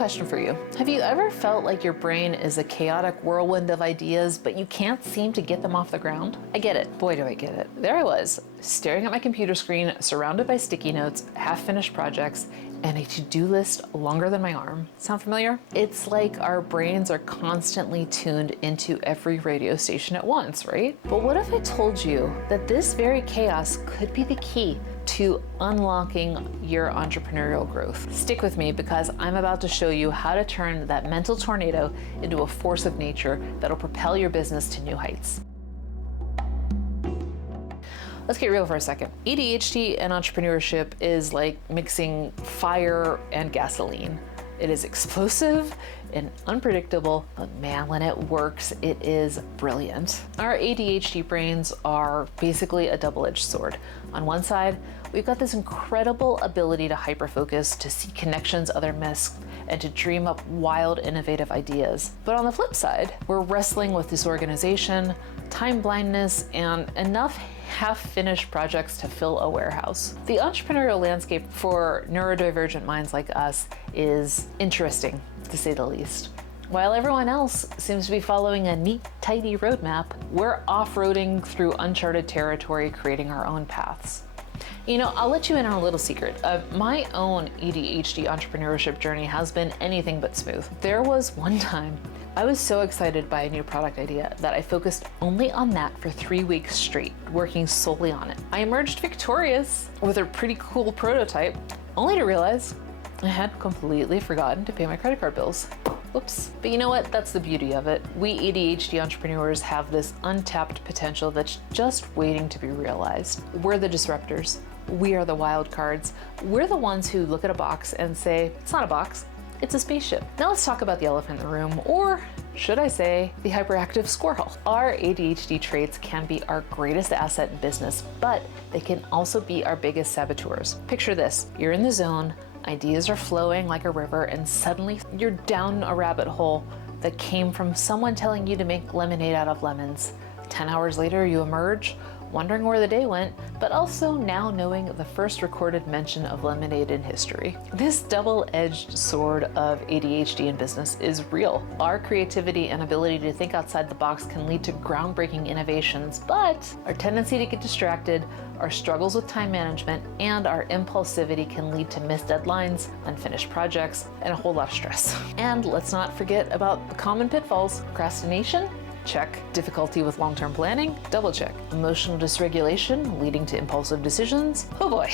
question for you. Have you ever felt like your brain is a chaotic whirlwind of ideas, but you can't seem to get them off the ground? I get it. Boy, do I get it. There I was, staring at my computer screen, surrounded by sticky notes, half-finished projects, and a to-do list longer than my arm. Sound familiar? It's like our brains are constantly tuned into every radio station at once, right? But what if I told you that this very chaos could be the key to unlocking your entrepreneurial growth? Stick with me because I'm about to show you how to turn that mental tornado into a force of nature that'll propel your business to new heights. Let's get real for a second. ADHD and entrepreneurship is like mixing fire and gasoline. It is explosive and unpredictable, but man, when it works, it is brilliant. Our ADHD brains are basically a double-edged sword. On one side, we've got this incredible ability to hyperfocus, to see connections others miss, and to dream up wild, innovative ideas. But on the flip side, we're wrestling with disorganization, time blindness, and enough half-finished projects to fill a warehouse. The entrepreneurial landscape for neurodivergent minds like us is interesting, to say the least. While everyone else seems to be following a neat, tidy roadmap, we're off-roading through uncharted territory, creating our own paths. You know, I'll let you in on a little secret. My own ADHD entrepreneurship journey has been anything but smooth. There was one time I was so excited by a new product idea that I focused only on that for 3 weeks straight, working solely on it. I emerged victorious with a pretty cool prototype, only to realize I had completely forgotten to pay my credit card bills. Whoops. But you know what? That's the beauty of it. We ADHD entrepreneurs have this untapped potential that's just waiting to be realized. We're the disruptors. We are the wild cards. We're the ones who look at a box and say, it's not a box, it's a spaceship. Now let's talk about the elephant in the room, or should I say, the hyperactive squirrel. Our ADHD traits can be our greatest asset in business, but they can also be our biggest saboteurs. Picture this, you're in the zone, ideas are flowing like a river, and suddenly you're down a rabbit hole that came from someone telling you to make lemonade out of lemons. 10 hours later, you emerge, wondering where the day went, but also now knowing the first recorded mention of lemonade in history. This double-edged sword of ADHD in business is real. Our creativity and ability to think outside the box can lead to groundbreaking innovations, but our tendency to get distracted, our struggles with time management, and our impulsivity can lead to missed deadlines, unfinished projects, and a whole lot of stress. And let's not forget about the common pitfalls. Procrastination? Check. Difficulty with long-term planning? Double check. Emotional dysregulation leading to impulsive decisions? Oh boy,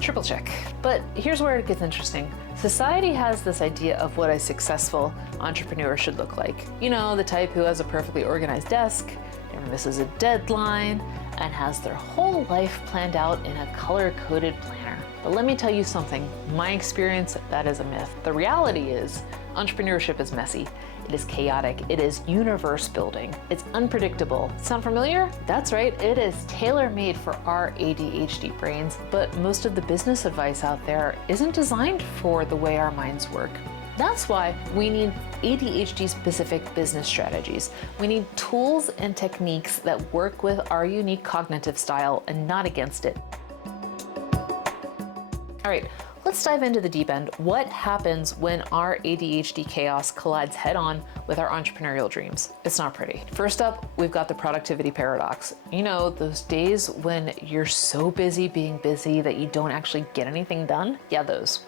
triple check. But here's where it gets interesting. Society has this idea of what a successful entrepreneur should look like. You know, the type who has a perfectly organized desk, never misses a deadline, and has their whole life planned out in a color-coded planner. But let me tell you something, my experience, that is a myth. The reality is, entrepreneurship is messy. It is chaotic. It is universe building. It's unpredictable. Sound familiar? That's right. It is tailor-made for our ADHD brains, but most of the business advice out there isn't designed for the way our minds work. That's why we need ADHD-specific business strategies. We need tools and techniques that work with our unique cognitive style and not against it. All right. Let's dive into the deep end. What happens when our ADHD chaos collides head-on with our entrepreneurial dreams? It's not pretty. First up, we've got the productivity paradox. You know, those days when you're so busy being busy that you don't actually get anything done? Yeah, those.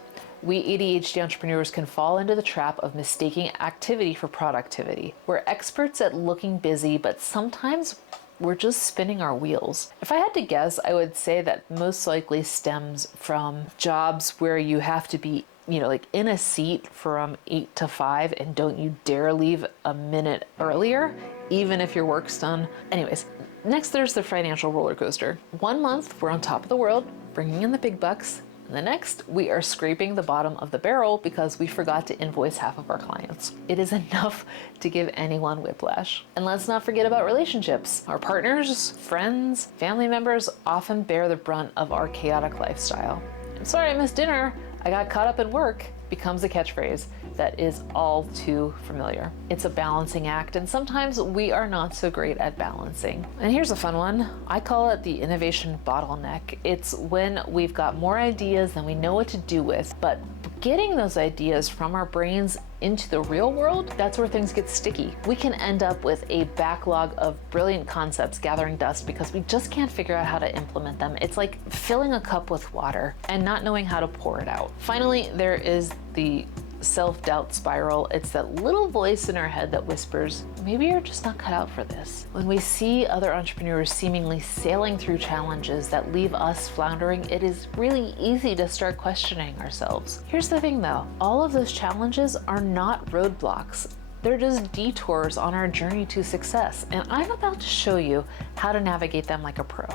We ADHD entrepreneurs can fall into the trap of mistaking activity for productivity. We're experts at looking busy, but sometimes we're just spinning our wheels. If I had to guess, I would say that most likely stems from jobs where you have to be, like in a seat from 8 to 5 and don't you dare leave a minute earlier, even if your work's done. Anyways, next there's the financial roller coaster. 1 month, we're on top of the world, bringing in the big bucks. And the next, we are scraping the bottom of the barrel because we forgot to invoice half of our clients. It is enough to give anyone whiplash. And let's not forget about relationships. Our partners, friends, family members often bear the brunt of our chaotic lifestyle. I'm sorry I missed dinner. I got caught up in work. becomes a catchphrase that is all too familiar. It's a balancing act, and sometimes we are not so great at balancing. And here's a fun one. I call it the innovation bottleneck. It's when we've got more ideas than we know what to do with, but getting those ideas from our brains into the real world, that's where things get sticky. We can end up with a backlog of brilliant concepts gathering dust because we just can't figure out how to implement them. It's like filling a cup with water and not knowing how to pour it out. Finally, there is the self-doubt spiral. It's that little voice in our head that whispers, maybe you're just not cut out for this. When we see other entrepreneurs seemingly sailing through challenges that leave us floundering, it is really easy to start questioning ourselves. Here's the thing though, all of those challenges are not roadblocks. They're just detours on our journey to success, and I'm about to show you how to navigate them like a pro.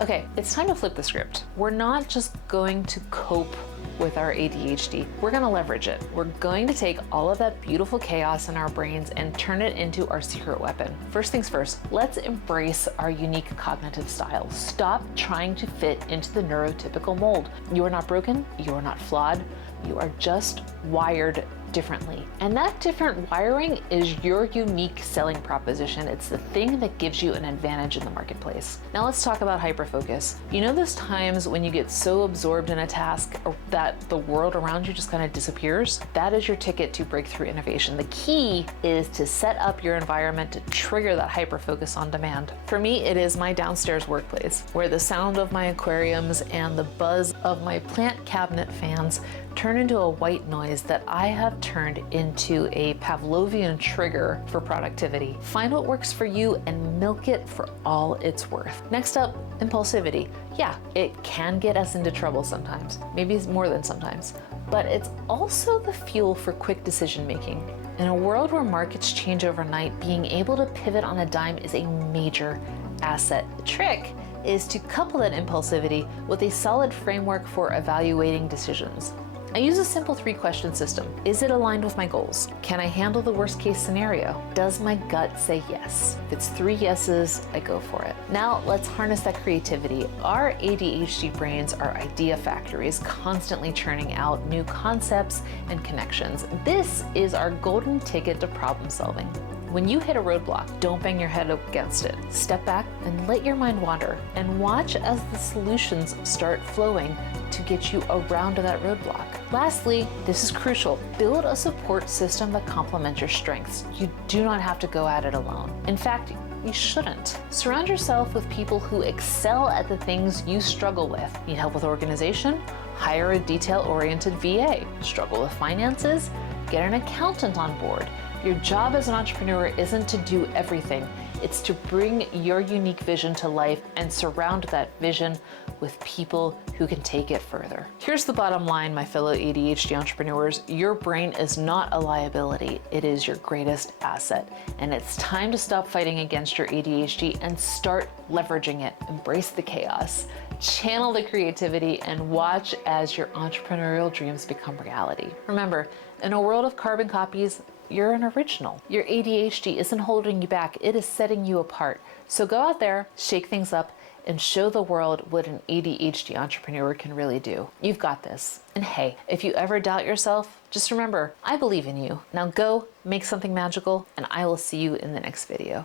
Okay, it's time to flip the script. We're not just going to cope with our ADHD. We're gonna leverage it. We're going to take all of that beautiful chaos in our brains and turn it into our secret weapon. First things first, let's embrace our unique cognitive style. Stop trying to fit into the neurotypical mold. You are not broken, you are not flawed, you are just wired differently. And that different wiring is your unique selling proposition. It's the thing that gives you an advantage in the marketplace. Now let's talk about hyperfocus. You know those times when you get so absorbed in a task that the world around you just kind of disappears? That is your ticket to breakthrough innovation. The key is to set up your environment to trigger that hyperfocus on demand. For me, it is my downstairs workplace, where the sound of my aquariums and the buzz of my plant cabinet fans turn into a white noise that I have turned into a Pavlovian trigger for productivity. Find what works for you and milk it for all it's worth. Next up, impulsivity. Yeah, it can get us into trouble sometimes, maybe more than sometimes, but it's also the fuel for quick decision making. In a world where markets change overnight, being able to pivot on a dime is a major asset. The trick is to couple that impulsivity with a solid framework for evaluating decisions. I use a simple 3-question system. Is it aligned with my goals? Can I handle the worst case scenario? Does my gut say yes? If it's 3 yeses, I go for it. Now let's harness that creativity. Our ADHD brains are idea factories, constantly churning out new concepts and connections. This is our golden ticket to problem solving. When you hit a roadblock, don't bang your head against it. Step back and let your mind wander, and watch as the solutions start flowing to get you around to that roadblock. Lastly, this is crucial. Build a support system that complements your strengths. You do not have to go at it alone. In fact, you shouldn't. Surround yourself with people who excel at the things you struggle with. Need help with organization? Hire a detail-oriented VA. Struggle with finances? Get an accountant on board. Your job as an entrepreneur isn't to do everything. It's to bring your unique vision to life and surround that vision with people who can take it further. Here's the bottom line, my fellow ADHD entrepreneurs. Your brain is not a liability. It is your greatest asset. And it's time to stop fighting against your ADHD and start leveraging it. Embrace the chaos, channel the creativity, and watch as your entrepreneurial dreams become reality. Remember, in a world of carbon copies, you're an original. Your ADHD isn't holding you back, it is setting you apart. So go out there, shake things up, and show the world what an ADHD entrepreneur can really do. You've got this. And hey, if you ever doubt yourself, just remember, I believe in you. Now go, make something magical, and I will see you in the next video.